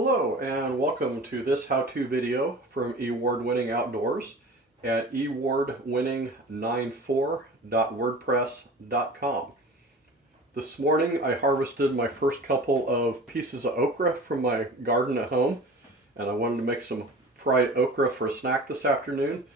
Hello and welcome to this how-to video from eWardWinning Outdoors at ewardwinning94.wordpress.com. This morning I harvested my first couple of pieces of okra from my garden at home, and I wanted to make some fried okra for a snack this afternoon.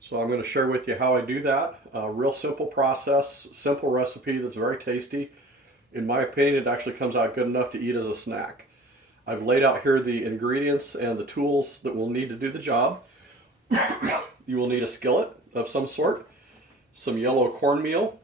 So I'm going to share with you how I do that. A real simple process, simple recipe that's very tasty. In my opinion, it actually comes out good enough to eat as a snack. I've laid out here the ingredients and the tools that we'll need to do the job. You will need a skillet of some sort, some yellow cornmeal,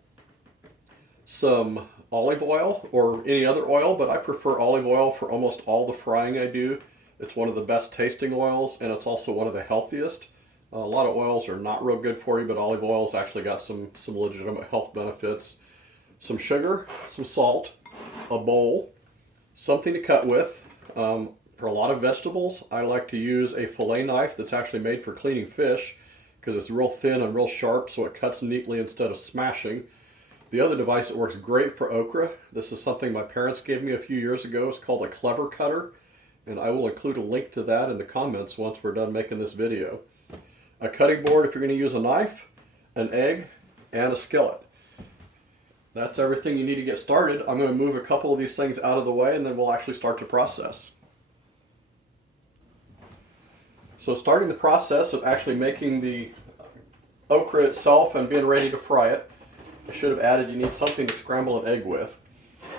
some olive oil or any other oil, but I prefer olive oil for almost all the frying I do. It's one of the best tasting oils, and it's also one of the healthiest. A lot of oils are not real good for you, but olive oil's actually got some legitimate health benefits. Some sugar, some salt, a bowl, something to cut with. For a lot of vegetables, I like to use a fillet knife that's actually made for cleaning fish because it's real thin and real sharp, so it cuts neatly instead of smashing. The other device that works great for okra, this is something my parents gave me a few years ago. It's called a clever cutter, and I will include a link to that in the comments once we're done making this video. A cutting board if you're going to use a knife, an egg, and a skillet. That's everything you need to get started. I'm going to move a couple of these things out of the way and then we'll actually start the process. So starting the process of actually making the okra itself and being ready to fry it, I should have added you need something to scramble an egg with.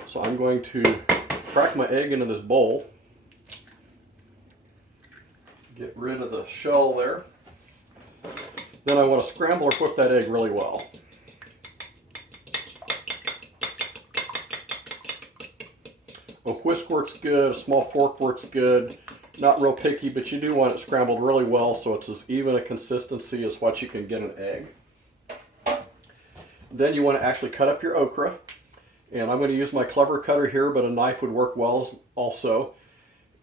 So I'm going to crack my egg into this bowl. Get rid of the shell there. Then I want to scramble or whip that egg really well. A whisk works good, a small fork works good. Not real picky, but you do want it scrambled really well so it's as even a consistency as what you can get an egg. Then you want to actually cut up your okra. And I'm going to use my clever cutter here, but a knife would work well also.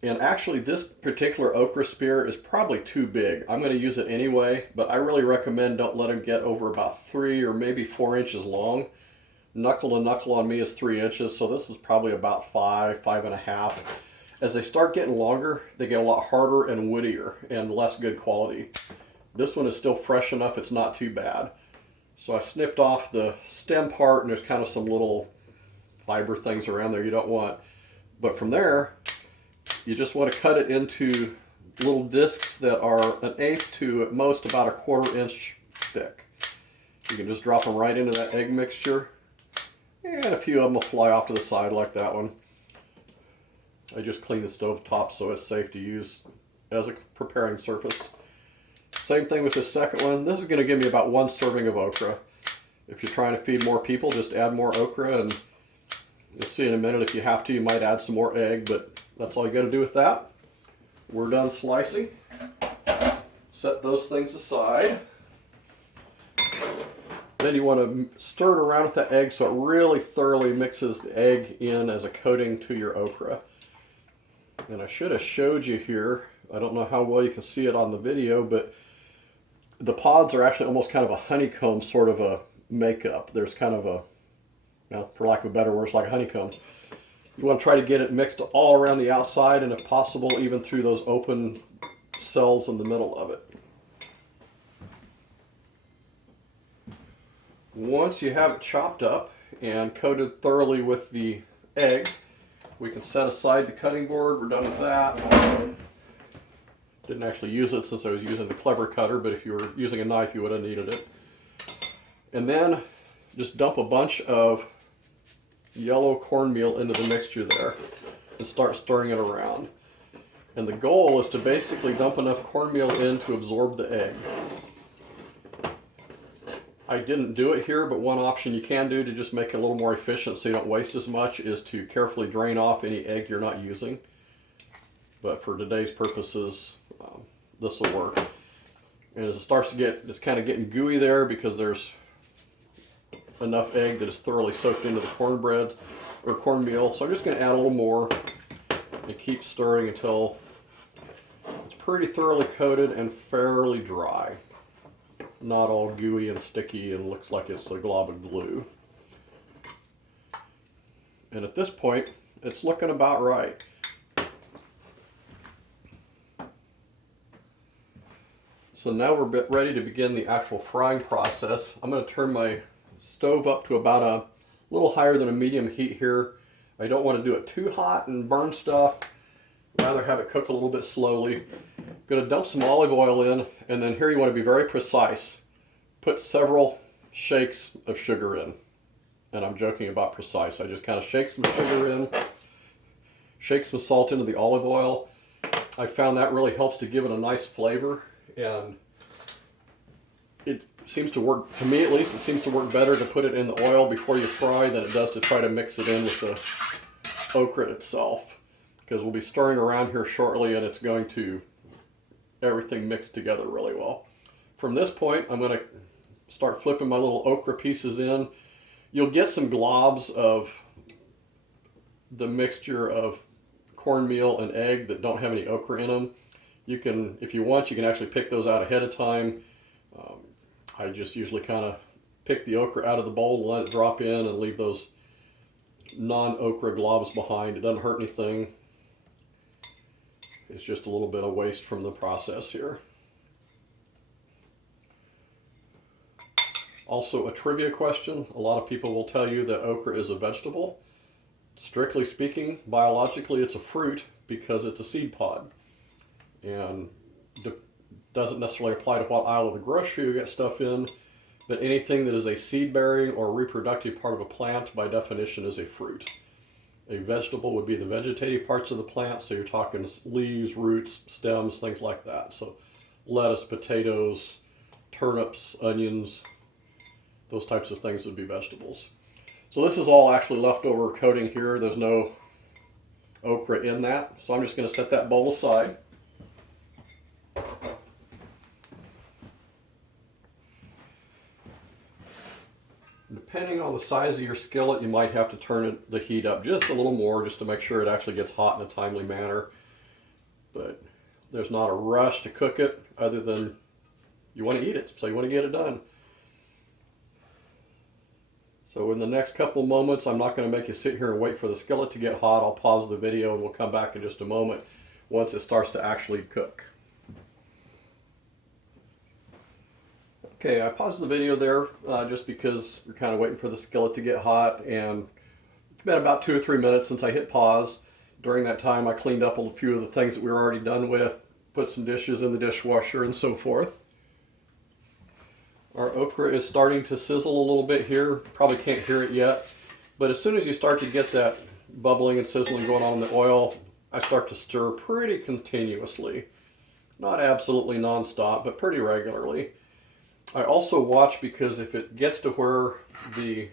And actually this particular okra spear is probably too big. I'm going to use it anyway, but I really recommend don't let them get over about 3 or maybe 4 inches long. Knuckle to knuckle on me is 3 inches, so this is probably about 5.5. As they start getting longer, they get a lot harder and woodier and less good quality. This one is still fresh enough, it's not too bad. So I snipped off the stem part, and there's kind of some little fiber things around there you don't want. But from there, you just want to cut it into little discs that are 1/8 to at most about 1/4 inch thick. You can just drop them right into that egg mixture. And a few of them will fly off to the side like that one. I just cleaned the stove top so it's safe to use as a preparing surface. Same thing with this second one. This is going to give me about 1 serving of okra. If you're trying to feed more people, just add more okra, and you'll see in a minute if you have to, you might add some more egg, but that's all you got to do with that. We're done slicing. Set those things aside. Then you want to stir it around with the egg so it really thoroughly mixes the egg in as a coating to your okra. And I should have showed you here, I don't know how well you can see it on the video, but the pods are actually almost kind of a honeycomb sort of a makeup. There's kind of a, well, for lack of a better word, it's like a honeycomb. You want to try to get it mixed all around the outside, and if possible, even through those open cells in the middle of it. Once you have it chopped up and coated thoroughly with the egg, we can set aside the cutting board. We're done with that. Didn't actually use it since I was using the clever cutter, but if you were using a knife, you would have needed it. And then just dump a bunch of yellow cornmeal into the mixture there and start stirring it around. And the goal is to basically dump enough cornmeal in to absorb the egg. I didn't do it here, but one option you can do to just make it a little more efficient so you don't waste as much is to carefully drain off any egg you're not using. But for today's purposes, this will work. And as it starts to get, it's kind of getting gooey there because there's enough egg that is thoroughly soaked into the cornbread or cornmeal. So I'm just going to add a little more and keep stirring until it's pretty thoroughly coated and fairly dry. Not all gooey and sticky and looks like it's a glob of glue. And at this point, it's looking about right. So now we're ready to begin the actual frying process. I'm going to turn my stove up to about a little higher than a medium heat here. I don't want to do it too hot and burn stuff. Rather have it cook a little bit slowly. I'm going to dump some olive oil in, and then here you want to be very precise. Put several shakes of sugar in. And I'm joking about precise. I just kind of shake some sugar in, shake some salt into the olive oil. I found that really helps to give it a nice flavor, and it seems to work, to me at least, it seems to work better to put it in the oil before you fry than it does to try to mix it in with the okra itself. Because we'll be stirring around here shortly and it's going to, everything mixed together really well. From this point, I'm going to start flipping my little okra pieces in. You'll get some globs of the mixture of cornmeal and egg that don't have any okra in them. You can, if you want, you can actually pick those out ahead of time. I just usually kind of pick the okra out of the bowl and let it drop in and leave those non-okra globs behind. It doesn't hurt anything. It's just a little bit of waste from the process here. Also, a trivia question. A lot of people will tell you that okra is a vegetable. Strictly speaking, biologically it's a fruit because it's a seed pod. And doesn't necessarily apply to what aisle of the grocery you get stuff in, but anything that is a seed-bearing or reproductive part of a plant by definition is a fruit. A vegetable would be the vegetative parts of the plant, so you're talking leaves, roots, stems, things like that. So lettuce, potatoes, turnips, onions, those types of things would be vegetables. So this is all actually leftover coating here. There's no okra in that. So I'm just going to set that bowl aside. Depending on the size of your skillet, you might have to turn the heat up just a little more just to make sure it actually gets hot in a timely manner. But there's not a rush to cook it other than you want to eat it, so you want to get it done. So in the next couple of moments, I'm not going to make you sit here and wait for the skillet to get hot. I'll pause the video and we'll come back in just a moment once it starts to actually cook. Okay, I paused the video there just because we're kind of waiting for the skillet to get hot, and it's been about 2 or 3 minutes since I hit pause. During that time, I cleaned up a few of the things that we were already done with, put some dishes in the dishwasher and so forth. Our okra is starting to sizzle a little bit here. Probably can't hear it yet, but as soon as you start to get that bubbling and sizzling going on in the oil, I start to stir pretty continuously. Not absolutely non-stop, but pretty regularly. I also watch because if it gets to where the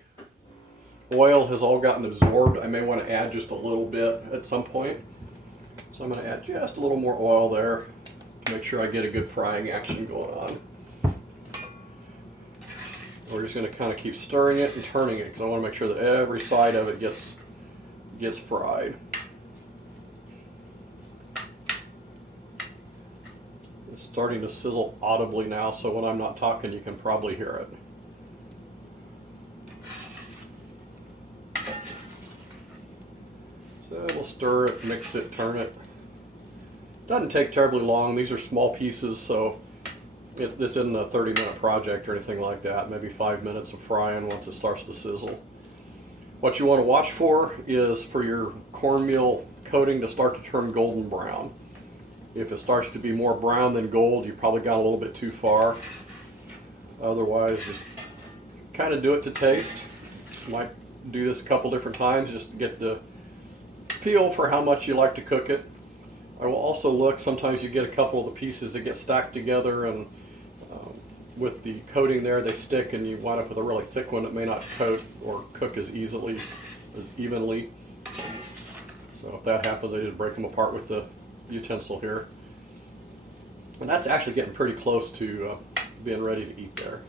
oil has all gotten absorbed, I may want to add just a little bit at some point. So I'm going to add just a little more oil there to make sure I get a good frying action going on. We're just going to kind of keep stirring it and turning it because I want to make sure that every side of it gets fried. It's starting to sizzle audibly now, so when I'm not talking you can probably hear it. So we'll stir it, mix it, turn it. Doesn't take terribly long. These are small pieces, so this isn't a 30-minute project or anything like that. Maybe 5 minutes of frying once it starts to sizzle. What you want to watch for is for your cornmeal coating to start to turn golden brown. If it starts to be more brown than gold, you probably got a little bit too far. Otherwise, just kind of do it to taste. You might do this a couple different times just to get the feel for how much you like to cook it. I will also look, sometimes you get a couple of the pieces that get stacked together and with the coating there they stick and you wind up with a really thick one that may not coat or cook as easily, as evenly. So if that happens, I just break them apart with the utensil here. And that's actually getting pretty close to being ready to eat there.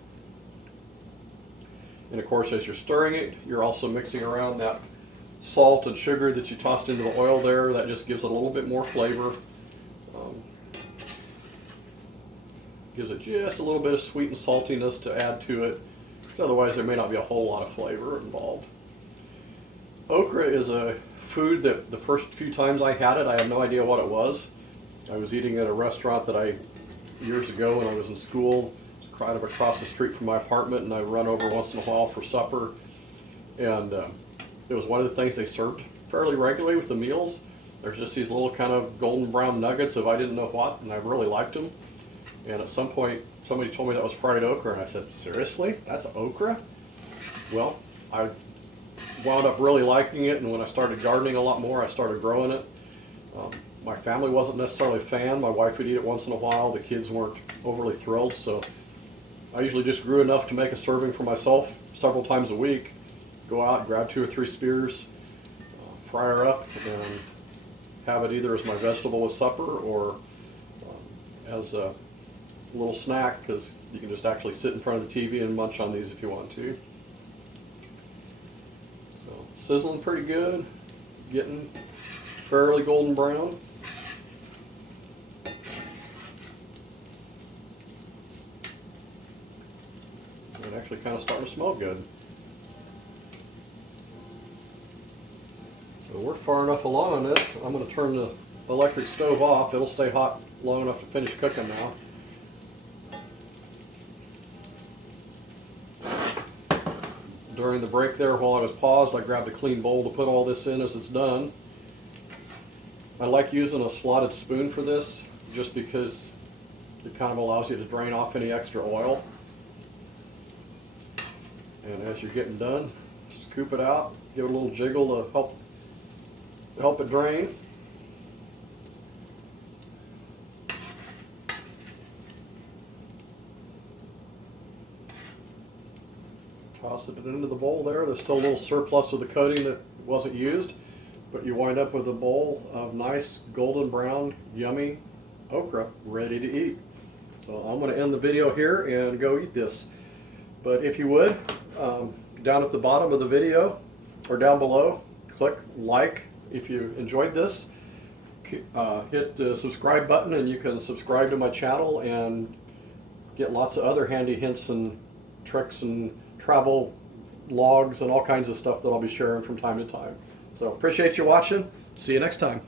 And of course, as you're stirring it, you're also mixing around that salt and sugar that you tossed into the oil there. That just gives it a little bit more flavor. Gives it just a little bit of sweet and saltiness to add to it, because otherwise there may not be a whole lot of flavor involved. Okra is a food that the first few times I had it, I had no idea what it was. I was eating at a restaurant that I years ago when I was in school, kind of across the street from my apartment, and I run over once in a while for supper. And it was one of the things they served fairly regularly with the meals. There's just these little kind of golden brown nuggets of I didn't know what, and I really liked them. And at some point, somebody told me that was fried okra, and I said, seriously? That's okra? Well, I wound up really liking it, and when I started gardening a lot more, I started growing it. My family wasn't necessarily a fan. My wife would eat it once in a while. The kids weren't overly thrilled, so I usually just grew enough to make a serving for myself several times a week. Go out, grab 2 or 3 spears, fry her up, and have it either as my vegetable with supper or as a little snack, because you can just actually sit in front of the TV and munch on these if you want to. So, sizzling pretty good, getting fairly golden brown. And actually kind of starting to smell good. So we're far enough along on this. I'm going to turn the electric stove off. It'll stay hot long enough to finish cooking now. During the break there, while I was paused, I grabbed a clean bowl to put all this in as it's done. I like using a slotted spoon for this just because it kind of allows you to drain off any extra oil. And as you're getting done, scoop it out, give it a little jiggle to help it drain. Toss it into the bowl there. There's still a little surplus of the coating that wasn't used, but you wind up with a bowl of nice golden brown, yummy okra ready to eat. So I'm going to end the video here and go eat this. But if you would, down at the bottom of the video or down below, click like if you enjoyed this. Hit the subscribe button and you can subscribe to my channel and get lots of other handy hints and tricks and travel logs and all kinds of stuff that I'll be sharing from time to time. So appreciate you watching. See you next time.